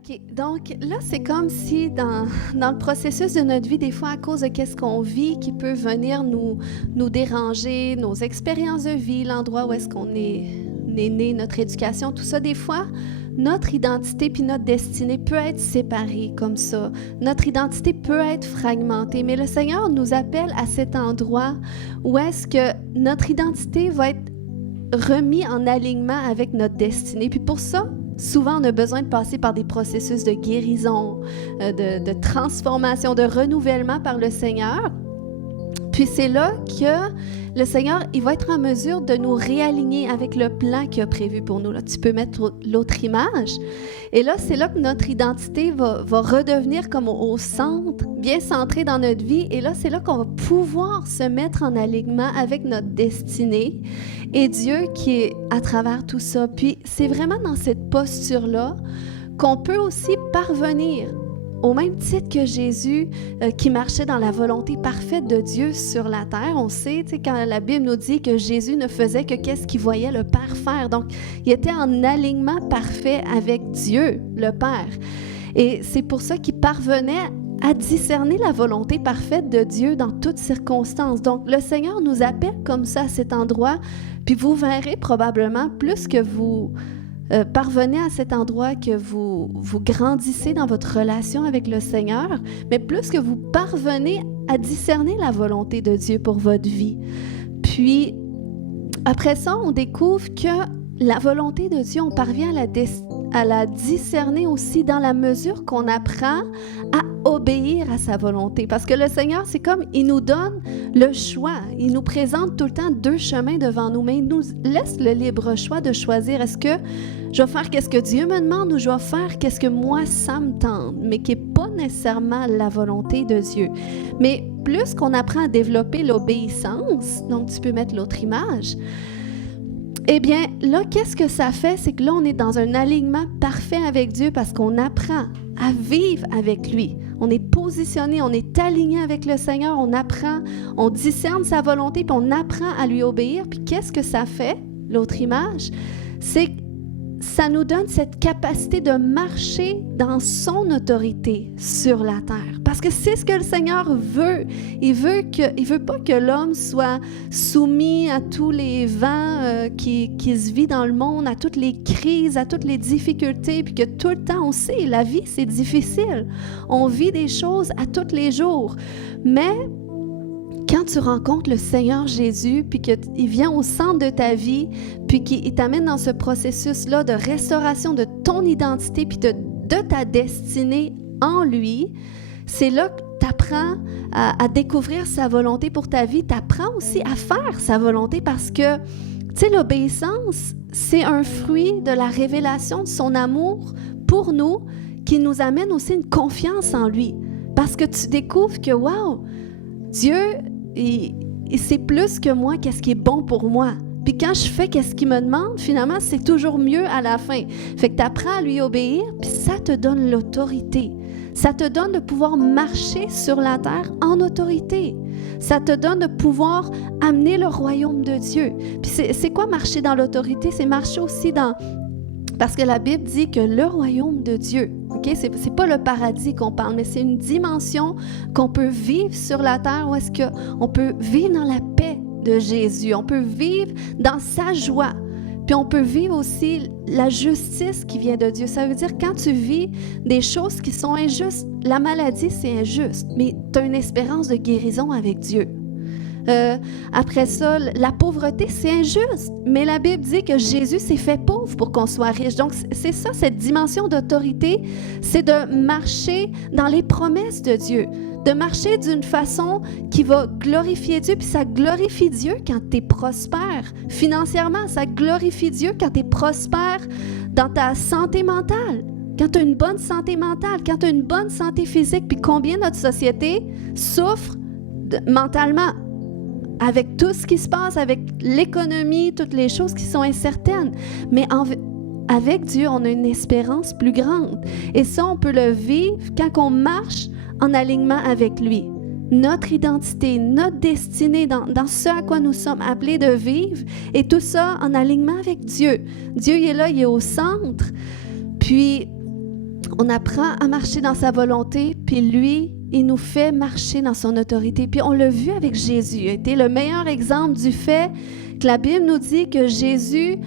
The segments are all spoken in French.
OK. Donc là, c'est comme si dans le processus de notre vie, des fois, à cause de qu'est-ce qu'on vit, qui peut venir nous déranger, nos expériences de vie, l'endroit où est-ce qu'on est né, notre éducation, tout ça, des fois, notre identité puis notre destinée peut être séparée comme ça. Notre identité peut être fragmentée, mais le Seigneur nous appelle à cet endroit où est-ce que notre identité va être remise en alignement avec notre destinée. Puis pour ça, souvent, on a besoin de passer par des processus de guérison, de transformation, de renouvellement par le Seigneur. Puis c'est là que le Seigneur, il va être en mesure de nous réaligner avec le plan qu'il a prévu pour nous. Là, tu peux mettre l'autre image. Et là, c'est là que notre identité va redevenir comme au centre, bien centrée dans notre vie. Et là, c'est là qu'on va pouvoir se mettre en alignement avec notre destinée et Dieu qui est à travers tout ça. Puis c'est vraiment dans cette posture-là qu'on peut aussi parvenir au même titre que Jésus qui marchait dans la volonté parfaite de Dieu sur la terre. On sait, quand la Bible nous dit que Jésus ne faisait que qu'est-ce qu'il voyait le Père faire. Donc, il était en alignement parfait avec Dieu, le Père. Et c'est pour ça qu'il parvenait à discerner la volonté parfaite de Dieu dans toutes circonstances. Donc, le Seigneur nous appelle comme ça à cet endroit, puis vous verrez probablement plus que vous parvenez à cet endroit, que vous grandissez dans votre relation avec le Seigneur, mais plus que vous parvenez à discerner la volonté de Dieu pour votre vie. Puis, après ça, on découvre que la volonté de Dieu, on parvient à la discerner aussi dans la mesure qu'on apprend à obéir à sa volonté. Parce que le Seigneur, c'est comme, il nous donne le choix. Il nous présente tout le temps deux chemins devant nous, mais il nous laisse le libre choix de choisir. Est-ce que je vais faire qu'est-ce que Dieu me demande ou je vais faire qu'est-ce que moi, ça me tente, mais qui n'est pas nécessairement la volonté de Dieu. Mais plus qu'on apprend à développer l'obéissance, donc tu peux mettre l'autre image, eh bien, là, qu'est-ce que ça fait? C'est que là, on est dans un alignement parfait avec Dieu parce qu'on apprend à vivre avec lui. On est positionné, on est aligné avec le Seigneur, on apprend, on discerne sa volonté, puis on apprend à lui obéir. Puis qu'est-ce que ça fait? L'autre image, c'est que ça nous donne cette capacité de marcher dans son autorité sur la terre. Parce que c'est ce que le Seigneur veut. Il veut pas que l'homme soit soumis à tous les vents qui se vit dans le monde, à toutes les crises, à toutes les difficultés, puis que tout le temps, on sait, la vie, c'est difficile. On vit des choses à tous les jours. Mais quand tu rencontres le Seigneur Jésus, puis qu'il vient au centre de ta vie, puis qu'il t'amène dans ce processus-là de restauration de ton identité, puis de ta destinée en lui, c'est là que tu apprends à découvrir sa volonté pour ta vie. Tu apprends aussi à faire sa volonté parce que, tu sais, l'obéissance, c'est un fruit de la révélation de son amour pour nous qui nous amène aussi une confiance en lui. Parce que tu découvres que, wow, Dieu, c'est plus que moi, qu'est-ce qui est bon pour moi. Puis quand je fais qu'est-ce qu'il me demande, finalement, c'est toujours mieux à la fin. Fait que tu apprends à lui obéir, puis ça te donne l'autorité. Ça te donne de pouvoir marcher sur la terre en autorité. Ça te donne de pouvoir amener le royaume de Dieu. Puis c'est quoi marcher dans l'autorité? C'est marcher aussi dans... Parce que la Bible dit que le royaume de Dieu, okay, c'est pas le paradis qu'on parle, mais c'est une dimension qu'on peut vivre sur la terre où est-ce qu'on peut vivre dans la paix de Jésus, on peut vivre dans sa joie, puis on peut vivre aussi la justice qui vient de Dieu. Ça veut dire quand tu vis des choses qui sont injustes, la maladie c'est injuste, mais tu as une espérance de guérison avec Dieu. Après ça, la pauvreté, c'est injuste. Mais la Bible dit que Jésus s'est fait pauvre pour qu'on soit riche. Donc, c'est ça, cette dimension d'autorité, c'est de marcher dans les promesses de Dieu, de marcher d'une façon qui va glorifier Dieu. Puis ça glorifie Dieu quand tu es prospère financièrement. Ça glorifie Dieu quand tu es prospère dans ta santé mentale. Quand tu as une bonne santé mentale, quand tu as une bonne santé physique. Puis combien notre société souffre mentalement avec tout ce qui se passe, avec l'économie, toutes les choses qui sont incertaines. Mais avec Dieu, on a une espérance plus grande. Et ça, on peut le vivre quand on marche en alignement avec lui. Notre identité, notre destinée, dans ce à quoi nous sommes appelés de vivre, et tout ça en alignement avec Dieu. Dieu, il est là, il est au centre. Puis, On apprend à marcher dans sa volonté, puis lui, il nous fait marcher dans son autorité. Puis on l'a vu avec Jésus. Il a été le meilleur exemple du fait que la Bible nous dit que Jésus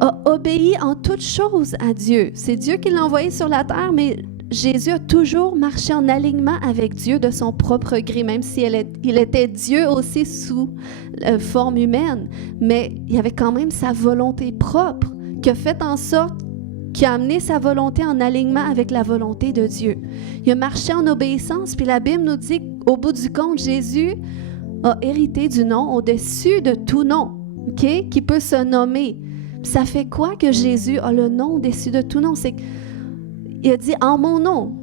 a obéi en toutes choses à Dieu. C'est Dieu qui l'a envoyé sur la terre, mais Jésus a toujours marché en alignement avec Dieu de son propre gré, même s'il était Dieu aussi sous forme humaine. Mais il avait quand même sa volonté propre qui a fait en sorte qui a amené sa volonté en alignement avec la volonté de Dieu. Il a marché en obéissance, puis la Bible nous dit qu'au bout du compte, Jésus a hérité du nom au-dessus de tout nom, okay, qui peut se nommer. Puis ça fait quoi que Jésus a le nom au-dessus de tout nom? C'est qu'il a dit « En mon nom,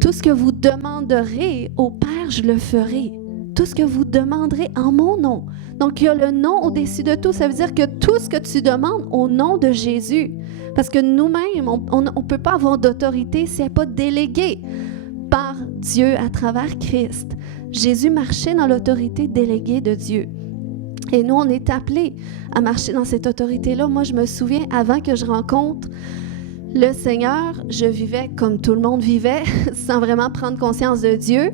tout ce que vous demanderez au Père, je le ferai. Tout ce que vous demanderez en mon nom. » Donc, il y a le nom au-dessus de tout. Ça veut dire que tout ce que tu demandes au nom de Jésus, parce que nous-mêmes, on ne peut pas avoir d'autorité si elle n'est pas déléguée par Dieu à travers Christ. Jésus marchait dans l'autorité déléguée de Dieu. Et nous, on est appelés à marcher dans cette autorité-là. Moi, je me souviens, avant que je rencontre le Seigneur, je vivais comme tout le monde vivait, sans vraiment prendre conscience de Dieu.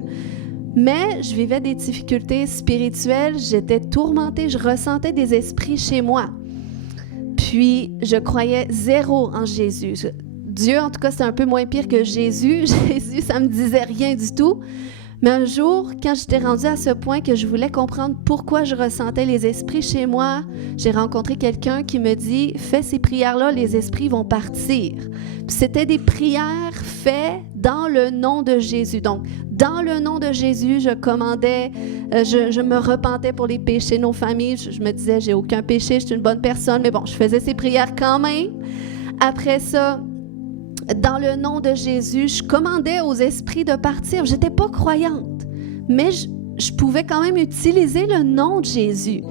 Mais je vivais des difficultés spirituelles, j'étais tourmentée, je ressentais des esprits chez moi. Puis, je croyais zéro en Jésus. Dieu, en tout cas, c'est un peu moins pire que Jésus. Jésus, ça me disait rien du tout. Mais un jour, quand j'étais rendue à ce point que je voulais comprendre pourquoi je ressentais les esprits chez moi, j'ai rencontré quelqu'un qui me dit « Fais ces prières-là, les esprits vont partir. » Puis c'était des prières faites dans le nom de Jésus. Donc, dans le nom de Jésus, je commandais, je me repentais pour les péchés de nos familles. Je me disais « J'ai aucun péché, je suis une bonne personne. » Mais bon, je faisais ces prières quand même. Après ça, dans le nom de Jésus, je commandais aux esprits de partir. Je n'étais pas croyante, mais je pouvais quand même utiliser le nom de Jésus.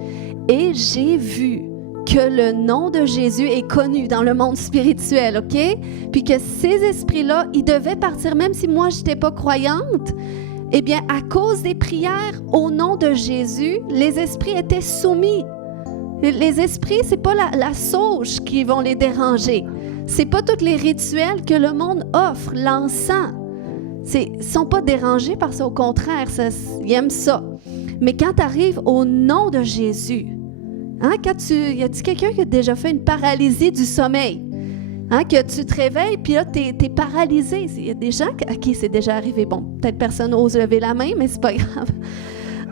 Et j'ai vu que le nom de Jésus est connu dans le monde spirituel, OK? Puis que ces esprits-là, ils devaient partir, même si moi, je n'étais pas croyante. Eh bien, à cause des prières au nom de Jésus, les esprits étaient soumis. Les esprits, ce n'est pas la sauge qui vont les déranger. Ce n'est pas tous les rituels que le monde offre, l'encens. Ils ne sont pas dérangés par ça, au contraire, ils aiment ça. Mais quand tu arrives au nom de Jésus, hein, y a-t-il quelqu'un qui a déjà fait une paralysie du sommeil? Hein, que tu te réveilles, puis là, tu es paralysé. Il y a des gens à qui c'est déjà arrivé. Bon, peut-être personne n'ose lever la main, mais c'est pas grave.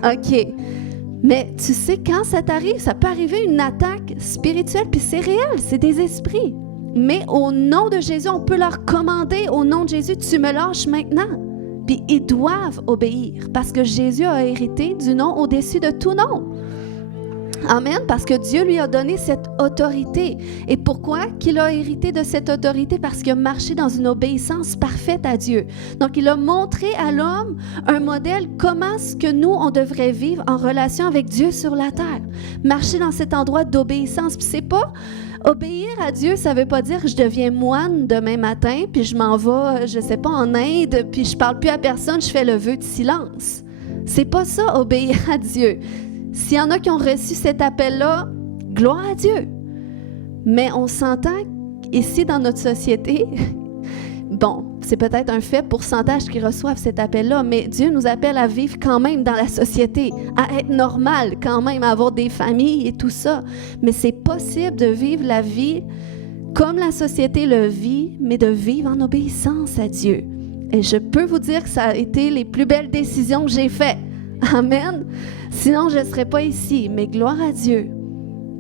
OK. Mais tu sais, quand ça t'arrive, ça peut arriver une attaque spirituelle, puis c'est réel, c'est des esprits. Mais au nom de Jésus, on peut leur commander, au nom de Jésus, tu me lâches maintenant. Puis ils doivent obéir, parce que Jésus a hérité du nom au-dessus de tout nom. Amen, parce que Dieu lui a donné cette autorité. Et pourquoi qu'il a hérité de cette autorité? Parce qu'il a marché dans une obéissance parfaite à Dieu. Donc, il a montré à l'homme un modèle, comment est-ce que nous, on devrait vivre en relation avec Dieu sur la terre. Marcher dans cet endroit d'obéissance. Puis c'est pas, obéir à Dieu, ça veut pas dire que je deviens moine demain matin, puis je m'en vais, je sais pas, en Inde, puis je parle plus à personne, je fais le vœu de silence. C'est pas ça, obéir à Dieu. S'il y en a qui ont reçu cet appel-là, gloire à Dieu. Mais on s'entend ici dans notre société, bon, c'est peut-être un faible pourcentage qui reçoivent cet appel-là, mais Dieu nous appelle à vivre quand même dans la société, à être normal quand même, à avoir des familles et tout ça. Mais c'est possible de vivre la vie comme la société le vit, mais de vivre en obéissance à Dieu. Et je peux vous dire que ça a été les plus belles décisions que j'ai faites. Amen. Sinon, je ne serais pas ici. Mais gloire à Dieu.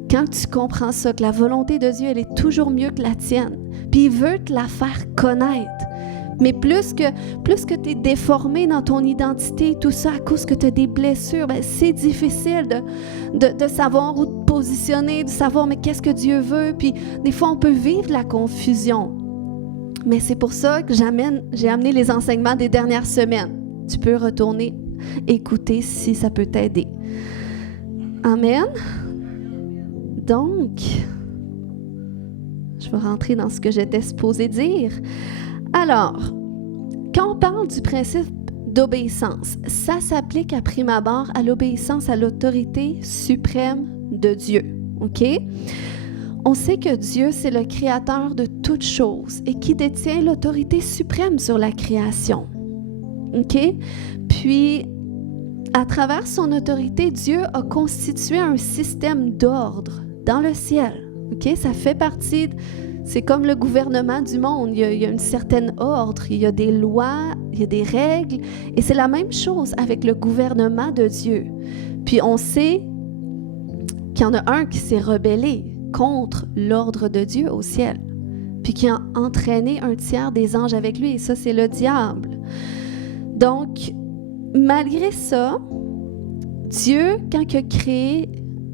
Quand tu comprends ça, que la volonté de Dieu, elle est toujours mieux que la tienne. Puis il veut te la faire connaître. Mais plus que tu es déformé dans ton identité, tout ça à cause que tu as des blessures, ben c'est difficile de savoir où te positionner, de savoir mais qu'est-ce que Dieu veut. Puis des fois, on peut vivre de la confusion. Mais c'est pour ça que j'ai amené les enseignements des dernières semaines. Tu peux retourner écouter si ça peut t'aider. Amen. Donc, je vais rentrer dans ce que j'étais supposée dire. Alors, quand on parle du principe d'obéissance, ça s'applique à prime abord à l'obéissance à l'autorité suprême de Dieu. OK? on sait que Dieu, c'est le créateur de toutes choses et qui détient l'autorité suprême sur la création. OK? Puis, à travers son autorité, Dieu a constitué un système d'ordre dans le ciel. OK? Ça fait partie, c'est comme le gouvernement du monde. Il y a une certaine ordre, il y a des lois, il y a des règles. Et c'est la même chose avec le gouvernement de Dieu. Puis on sait qu'il y en a un qui s'est rebellé contre l'ordre de Dieu au ciel, puis qui a entraîné un tiers des anges avec lui. Et ça, c'est le diable. Donc, malgré ça, Dieu, quand il a créé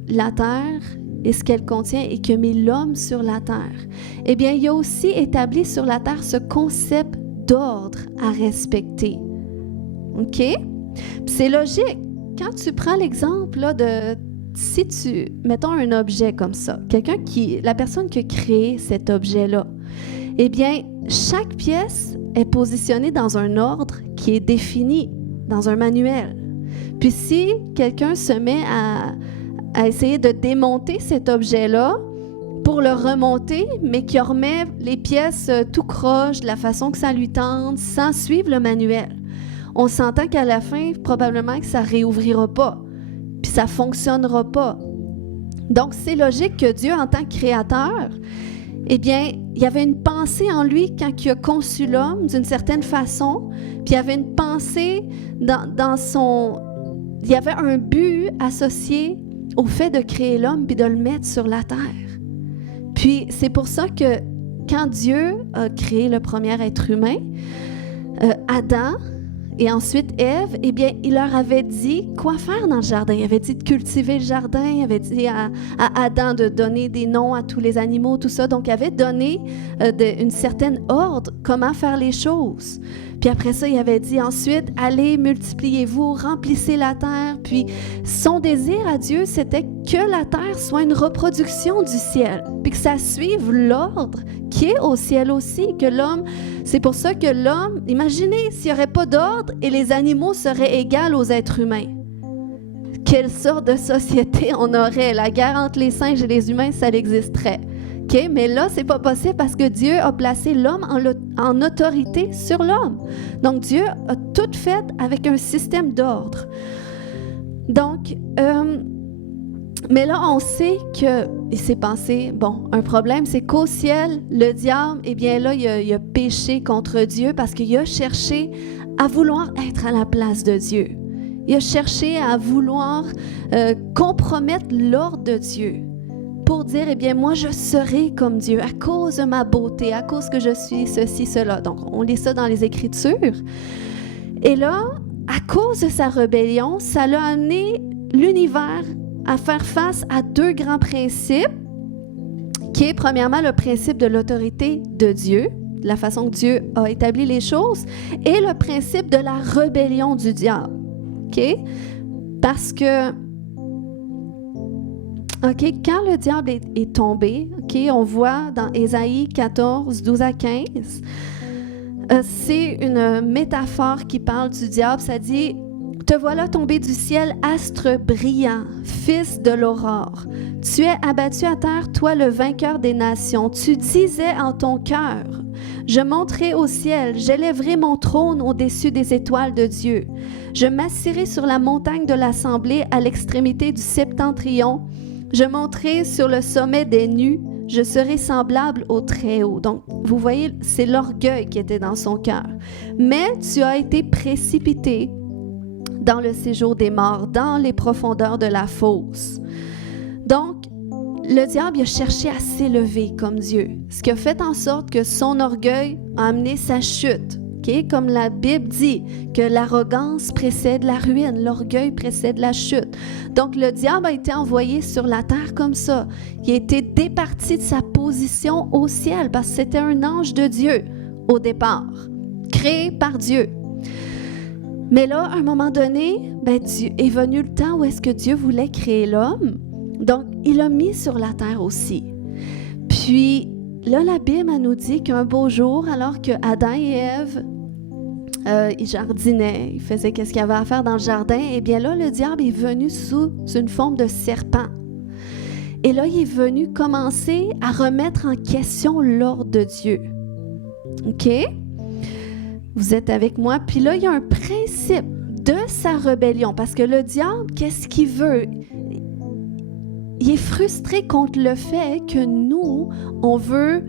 la terre et ce qu'elle contient et qu'il a mis l'homme sur la terre, eh bien, il a aussi établi sur la terre ce concept d'ordre à respecter. OK? Puis c'est logique. Quand tu prends l'exemple là, si tu, mettons un objet comme ça, la personne qui a créé cet objet-là, eh bien, chaque pièce est positionnée dans un ordre qui est défini dans un manuel. Puis si quelqu'un se met à essayer de démonter cet objet-là pour le remonter, mais qui remet les pièces tout croche, de la façon que ça lui tente, sans suivre le manuel, on s'entend qu'à la fin, probablement que ça ne réouvrira pas, puis ça ne fonctionnera pas. Donc, c'est logique que Dieu, en tant que créateur, eh bien, il y avait une pensée en lui quand il a conçu l'homme d'une certaine façon, puis il y avait une pensée dans son... Il y avait un but associé au fait de créer l'homme puis de le mettre sur la terre. Puis, c'est pour ça que quand Dieu a créé le premier être humain, Adam et ensuite Ève, eh bien, il leur avait dit quoi faire dans le jardin. Il avait dit de cultiver le jardin, il avait dit à Adam de donner des noms à tous les animaux, tout ça. Donc, il avait donné une certaine ordre, comment faire les choses. Puis après ça, il avait dit ensuite, allez, multipliez-vous, remplissez la terre. Puis son désir à Dieu, c'était que la terre soit une reproduction du ciel, puis que ça suive l'ordre qui est au ciel aussi, que l'homme, c'est pour ça que l'homme, imaginez s'il n'y aurait pas d'ordre et les animaux seraient égaux aux êtres humains. Quelle sorte de société on aurait? La guerre entre les singes et les humains, ça existerait. Okay? Mais là, c'est pas possible parce que Dieu a placé l'homme en autorité sur l'homme. Donc, Dieu a tout fait avec un système d'ordre. Donc, mais là, on sait qu'il s'est passé, un problème, c'est qu'au ciel, le diable, eh bien là, il a péché contre Dieu parce qu'il a cherché à vouloir être à la place de Dieu. Il a cherché à vouloir compromettre l'ordre de Dieu pour dire, eh bien, moi, je serai comme Dieu à cause de ma beauté, à cause que je suis ceci, cela. Donc, on lit ça dans les Écritures. Et là, à cause de sa rébellion, ça l'a amené l'univers à faire face à deux grands principes, qui est premièrement le principe de l'autorité de Dieu, la façon que Dieu a établi les choses, et le principe de la rébellion du diable. OK? Parce que, OK, quand le diable est tombé, OK, on voit dans Ésaïe 14, 12 à 15, c'est une métaphore qui parle du diable. Ça dit: « Te voilà tombé du ciel, astre brillant, fils de l'aurore. Tu es abattu à terre, toi le vainqueur des nations. Tu disais en ton cœur, je monterai au ciel, j'élèverai mon trône au-dessus des étoiles de Dieu. Je m'assirai sur la montagne de l'assemblée à l'extrémité du septentrion. Je monterai sur le sommet des nues, je serai semblable au Très-Haut. » Donc, vous voyez, c'est l'orgueil qui était dans son cœur. Mais tu as été précipité dans le séjour des morts, dans les profondeurs de la fosse. Donc, le diable a cherché à s'élever comme Dieu, ce qui a fait en sorte que son orgueil a amené sa chute. Okay? Comme la Bible dit, que l'arrogance précède la ruine, l'orgueil précède la chute. Donc, le diable a été envoyé sur la terre comme ça. Il a été départi de sa position au ciel parce que c'était un ange de Dieu au départ, créé par Dieu. Mais là, à un moment donné, Dieu est venu le temps où est-ce que Dieu voulait créer l'homme. Donc, il l'a mis sur la terre aussi. Puis, là, la Bible nous dit qu'un beau jour, alors que Adam et Ève, ils jardinaient, ils faisaient ce qu'il y avait à faire dans le jardin, eh bien là, le diable est venu sous une forme de serpent. Et là, il est venu commencer à remettre en question l'ordre de Dieu. OK? Vous êtes avec moi? Puis là, il y a un principe de sa rébellion. Parce que le diable, qu'est-ce qu'il veut? Il est frustré contre le fait que nous, on veut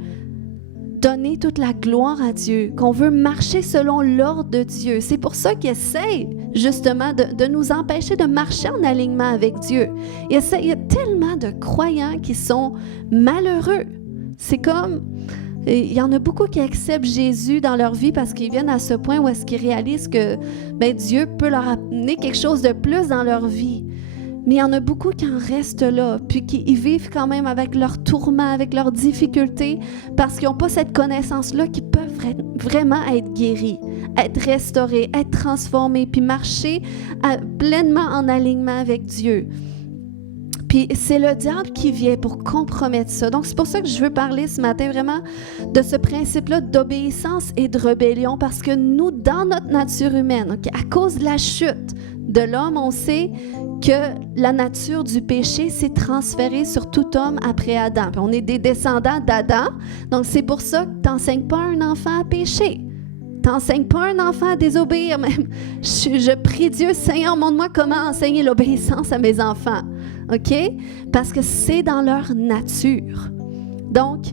donner toute la gloire à Dieu, qu'on veut marcher selon l'ordre de Dieu. C'est pour ça qu'il essaie justement de nous empêcher de marcher en alignement avec Dieu. Il y a tellement de croyants qui sont malheureux. C'est comme, il y en a beaucoup qui acceptent Jésus dans leur vie parce qu'ils viennent à ce point où est-ce qu'ils réalisent que Dieu peut leur amener quelque chose de plus dans leur vie. Mais il y en a beaucoup qui en restent là, puis qui vivent quand même avec leurs tourments, avec leurs difficultés, parce qu'ils n'ont pas cette connaissance-là, qui peuvent vraiment être guéris, être restaurés, être transformés, puis marcher pleinement en alignement avec Dieu. Puis c'est le diable qui vient pour compromettre ça. Donc c'est pour ça que je veux parler ce matin vraiment de ce principe-là d'obéissance et de rébellion, parce que nous, dans notre nature humaine, okay, à cause de la chute de l'homme, on sait que la nature du péché s'est transférée sur tout homme après Adam. Puis on est des descendants d'Adam, donc c'est pour ça que tu n'enseignes pas un enfant à pécher. Tu n'enseignes pas un enfant à désobéir même. Je prie Dieu, Seigneur, montre-moi comment enseigner l'obéissance à mes enfants. OK? Parce que c'est dans leur nature. Donc,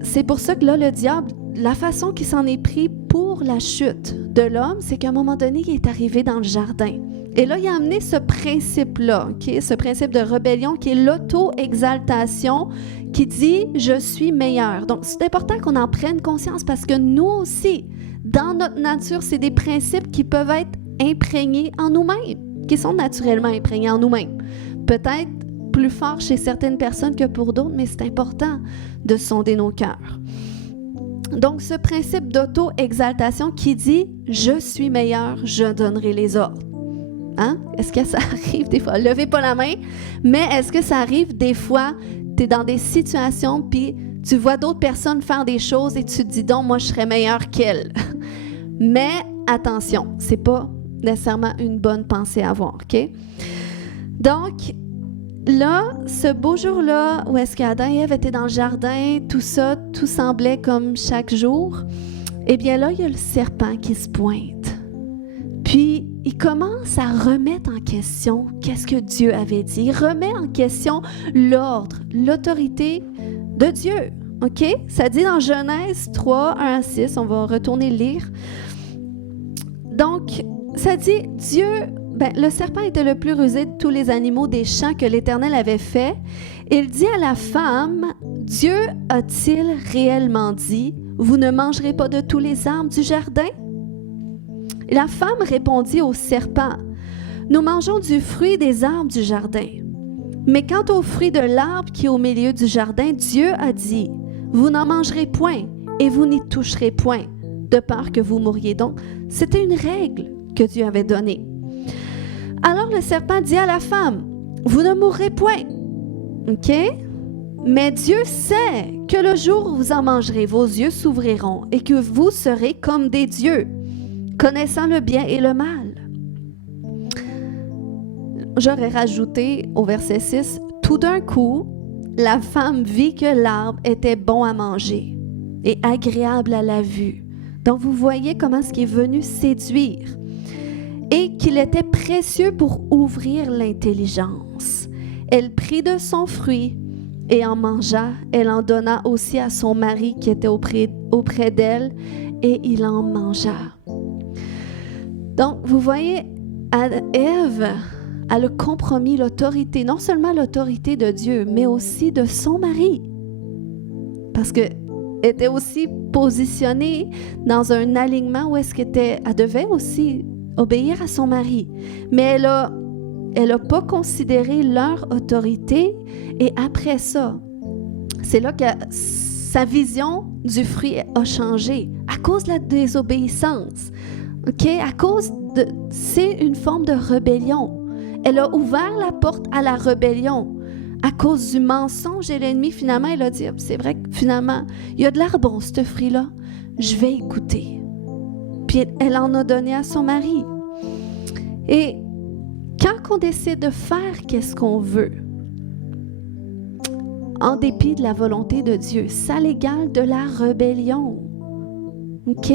c'est pour ça que là, le diable, la façon qu'il s'en est pris pour la chute de l'homme, c'est qu'à un moment donné, il est arrivé dans le jardin. Et là, il a amené ce principe-là, okay? Ce principe de rébellion qui est l'auto-exaltation, qui dit « je suis meilleur ». Donc, c'est important qu'on en prenne conscience parce que nous aussi, dans notre nature, c'est des principes qui peuvent être imprégnés en nous-mêmes, qui sont naturellement imprégnés en nous-mêmes. Peut-être plus fort chez certaines personnes que pour d'autres, mais c'est important de sonder nos cœurs. Donc, ce principe d'auto-exaltation qui dit « je suis meilleur, je donnerai les ordres ». Hein? Est-ce que ça arrive des fois? Levez pas la main, mais est-ce que ça arrive des fois, tu es dans des situations, puis tu vois d'autres personnes faire des choses et tu te dis donc, moi, je serais meilleure qu'elle. Mais attention, c'est pas nécessairement une bonne pensée à avoir, OK? Donc, là, ce beau jour-là, où est-ce qu'Adam et Ève étaient dans le jardin, tout ça, tout semblait comme chaque jour, eh bien là, il y a le serpent qui se pointe. Puis, il commence à remettre en question qu'est-ce que Dieu avait dit. Il remet en question l'ordre, l'autorité de Dieu. OK? Ça dit dans Genèse 3, 1 à 6, on va retourner lire. Donc, ça dit, le serpent était le plus rusé de tous les animaux des champs que l'Éternel avait fait. Il dit à la femme, Dieu a-t-il réellement dit, vous ne mangerez pas de tous les arbres du jardin? Et la femme répondit au serpent, nous mangeons du fruit des arbres du jardin. Mais quant au fruit de l'arbre qui est au milieu du jardin, Dieu a dit, vous n'en mangerez point et vous n'y toucherez point, de peur que vous mouriez. Donc, c'était une règle que Dieu avait donnée. Alors le serpent dit à la femme, vous ne mourrez point. OK? Mais Dieu sait que le jour où vous en mangerez, vos yeux s'ouvriront et que vous serez comme des dieux, connaissant le bien et le mal. J'aurais rajouté au verset 6, tout d'un coup, la femme vit que l'arbre était bon à manger et agréable à la vue. Donc vous voyez comment ce qui est venu séduire et qu'il était précieux pour ouvrir l'intelligence. Elle prit de son fruit et en mangea. Elle en donna aussi à son mari qui était auprès d'elle et il en mangea. Donc, vous voyez, Ève, elle a compromis l'autorité, non seulement l'autorité de Dieu, mais aussi de son mari. Parce qu'elle était aussi positionnée dans un alignement où elle devait aussi obéir à son mari. Mais elle a pas considéré leur autorité. Et après ça, c'est là que sa vision du fruit a changé à cause de la désobéissance. OK? C'est une forme de rébellion. Elle a ouvert la porte à la rébellion. À cause du mensonge et l'ennemi, finalement, elle a dit, c'est vrai que finalement, il y a de l'air bon, ce fruit-là. Je vais écouter. Puis elle en a donné à son mari. Et quand on décide de faire qu'est-ce qu'on veut, en dépit de la volonté de Dieu. Ça l'égale de la rébellion. OK?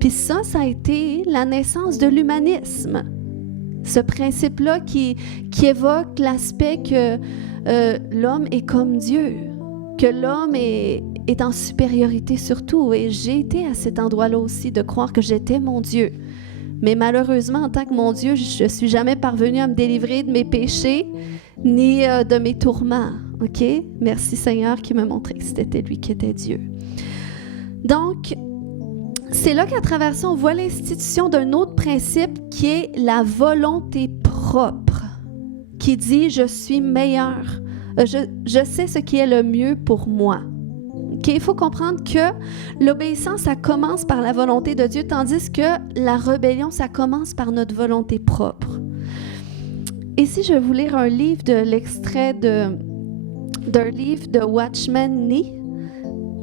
Puis ça a été la naissance de l'humanisme. Ce principe-là qui évoque l'aspect que l'homme est comme Dieu, que l'homme est en supériorité sur tout. Et j'ai été à cet endroit-là aussi, de croire que j'étais mon Dieu. Mais malheureusement, en tant que mon Dieu, je ne suis jamais parvenue à me délivrer de mes péchés ni de mes tourments. OK? Merci Seigneur qui m'a montré que c'était lui qui était Dieu. Donc, c'est là qu'à travers ça, on voit l'institution d'un autre principe qui est la volonté propre, qui dit « je suis meilleur, je sais ce qui est le mieux pour moi ». Okay? Il faut comprendre que l'obéissance, ça commence par la volonté de Dieu, tandis que la rébellion, ça commence par notre volonté propre. Ici, je vais vous lire un livre l'extrait d'un livre de Watchman Nee,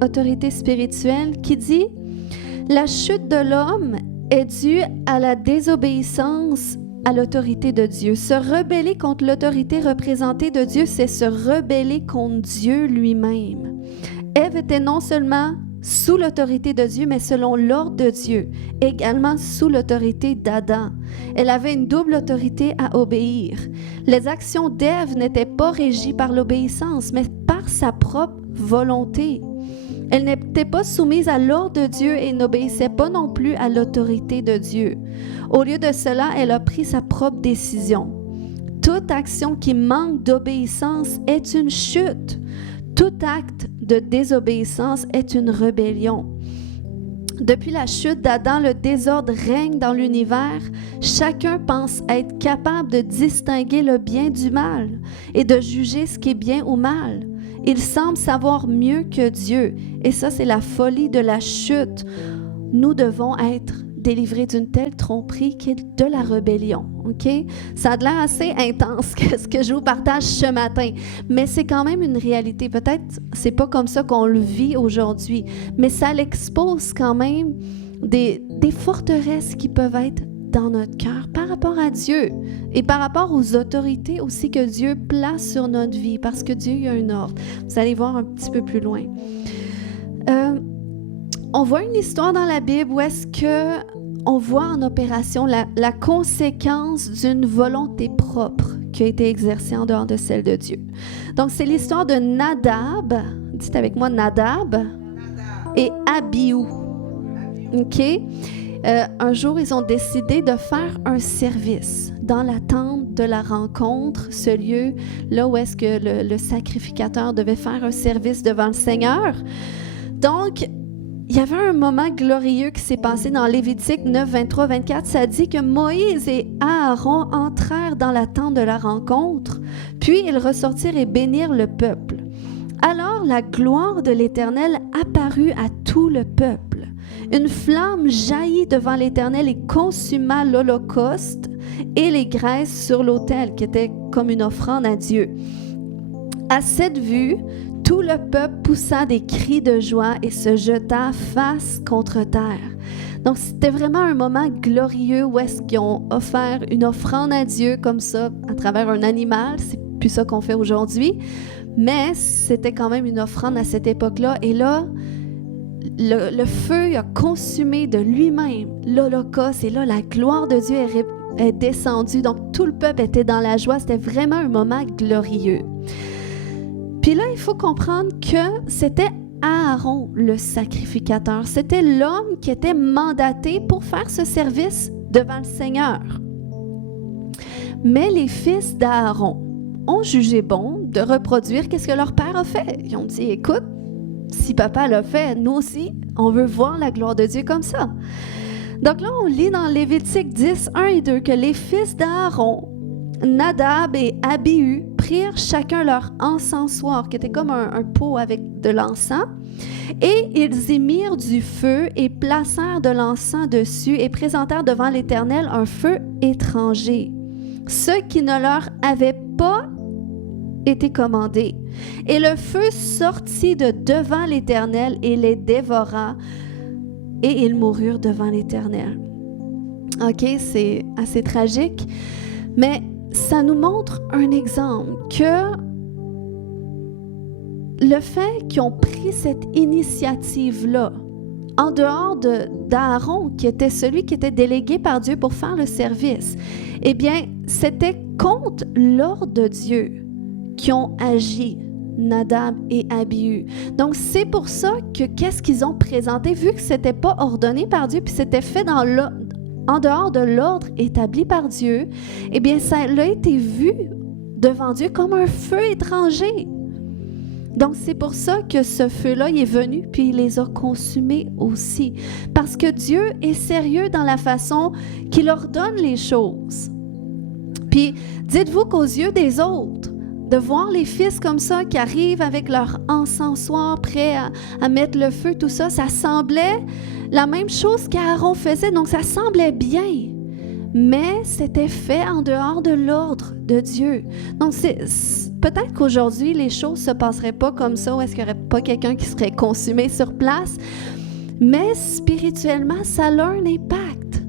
Autorité spirituelle, qui dit « La chute de l'homme est due à la désobéissance à l'autorité de Dieu. Se rebeller contre l'autorité représentée de Dieu, c'est se rebeller contre Dieu lui-même. Ève était non seulement sous l'autorité de Dieu, mais selon l'ordre de Dieu, également sous l'autorité d'Adam. Elle avait une double autorité à obéir. Les actions d'Ève n'étaient pas régies par l'obéissance, mais par sa propre volonté. Elle n'était pas soumise à l'ordre de Dieu et n'obéissait pas non plus à l'autorité de Dieu. Au lieu de cela, elle a pris sa propre décision. Toute action qui manque d'obéissance est une chute. Tout acte de désobéissance est une rébellion. Depuis la chute d'Adam, le désordre règne dans l'univers. Chacun pense être capable de distinguer le bien du mal et de juger ce qui est bien ou mal. Il semble savoir mieux que Dieu. Et ça, c'est la folie de la chute. Nous devons être délivrés d'une telle tromperie qui est de la rébellion. OK? Ça a l'air assez intense que ce que je vous partage ce matin, mais c'est quand même une réalité. Peut-être c'est pas comme ça qu'on le vit aujourd'hui, mais ça l'expose quand même des forteresses qui peuvent être dans notre cœur par rapport à Dieu et par rapport aux autorités aussi que Dieu place sur notre vie, parce que Dieu, il y a un ordre. Vous allez voir un petit peu plus loin. On voit une histoire dans la Bible où est-ce que on voit en opération la conséquence d'une volonté propre qui a été exercée en dehors de celle de Dieu. Donc, c'est l'histoire de Nadab, dites avec moi Nadab, et Abihu. OK? Un jour, ils ont décidé de faire un service dans la tente de la rencontre, ce lieu là où est-ce que le sacrificateur devait faire un service devant le Seigneur. Donc, il y avait un moment glorieux qui s'est passé dans Lévitique 9, 23, 24. Ça dit que Moïse et Aaron entrèrent dans la tente de la rencontre, puis ils ressortirent et bénirent le peuple. Alors la gloire de l'Éternel apparut à tout le peuple. Une flamme jaillit devant l'Éternel et consuma l'holocauste et les graisses sur l'autel, qui était comme une offrande à Dieu. À cette vue, tout le peuple poussa des cris de joie et se jeta face contre terre. Donc, c'était vraiment un moment glorieux où est-ce qu'ils ont offert une offrande à Dieu comme ça, à travers un animal. C'est plus ça qu'on fait aujourd'hui. Mais c'était quand même une offrande à cette époque-là. Et là, le feu a consumé de lui-même l'holocauste. Et là, la gloire de Dieu est descendue. Donc, tout le peuple était dans la joie. C'était vraiment un moment glorieux. Puis là, il faut comprendre que c'était Aaron, le sacrificateur. C'était l'homme qui était mandaté pour faire ce service devant le Seigneur. Mais les fils d'Aaron ont jugé bon de reproduire qu'est-ce que leur père a fait. Ils ont dit, écoute, si papa l'a fait, nous aussi, on veut voir la gloire de Dieu comme ça. Donc là, on lit dans Lévitique 10, 1 et 2 que les fils d'Aaron, Nadab et Abihu, prirent chacun leur encensoir, qui était comme un pot avec de l'encens, et ils y mirent du feu et placèrent de l'encens dessus et présentèrent devant l'Éternel un feu étranger, ce qui ne leur avait pas été commandé. Et le feu sortit de devant l'Éternel et les dévora, et ils moururent devant l'Éternel. OK, c'est assez tragique, mais ça nous montre un exemple que le fait qu'ils ont pris cette initiative-là, en dehors d'Aaron, qui était celui qui était délégué par Dieu pour faire le service, eh bien, c'était contre l'ordre de Dieu qu'ils ont agi, Nadab et Abihu. Donc, c'est pour ça que qu'est-ce qu'ils ont présenté, vu que ce n'était pas ordonné par Dieu, puis c'était fait en dehors de l'ordre établi par Dieu, eh bien, ça a été vu devant Dieu comme un feu étranger. Donc, c'est pour ça que ce feu-là, il est venu, puis il les a consumés aussi. Parce que Dieu est sérieux dans la façon qu'il ordonne les choses. Puis, dites-vous qu'aux yeux des autres, de voir les fils comme ça qui arrivent avec leur encensoir prêts à mettre le feu, tout ça, ça semblait la même chose qu'Aaron faisait. Donc, ça semblait bien. Mais c'était fait en dehors de l'ordre de Dieu. Donc, peut-être qu'aujourd'hui, les choses ne se passeraient pas comme ça, ou est-ce qu'il n'y aurait pas quelqu'un qui serait consumé sur place. Mais spirituellement, ça a un impact.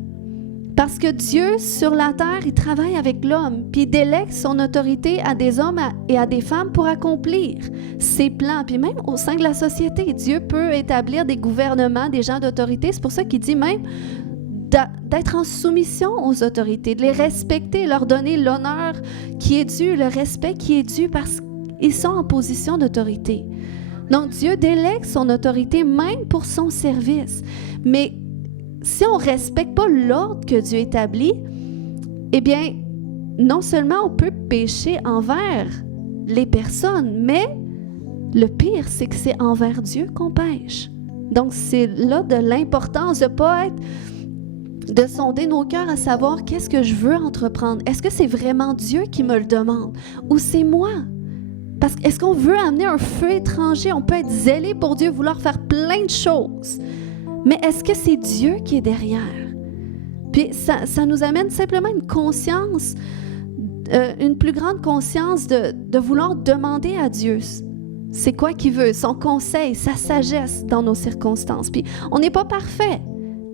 Parce que Dieu, sur la terre, il travaille avec l'homme, puis il délègue son autorité à des hommes et à des femmes pour accomplir ses plans. Puis même au sein de la société, Dieu peut établir des gouvernements, des gens d'autorité. C'est pour ça qu'il dit même d'être en soumission aux autorités, de les respecter, leur donner l'honneur qui est dû, le respect qui est dû parce qu'ils sont en position d'autorité. Donc, Dieu délègue son autorité même pour son service. Mais si on ne respecte pas l'ordre que Dieu établit, eh bien, non seulement on peut pécher envers les personnes, mais le pire, c'est que c'est envers Dieu qu'on pêche. Donc, c'est là de l'importance de ne pas être... de sonder nos cœurs à savoir qu'est-ce que je veux entreprendre. Est-ce que c'est vraiment Dieu qui me le demande ou c'est moi? Parce que est-ce qu'on veut amener un feu étranger? On peut être zélé pour Dieu, vouloir faire plein de choses. Mais est-ce que c'est Dieu qui est derrière? Puis ça nous amène simplement une conscience, une plus grande conscience de vouloir demander à Dieu c'est quoi qu'il veut, son conseil, sa sagesse dans nos circonstances. Puis on n'est pas parfait.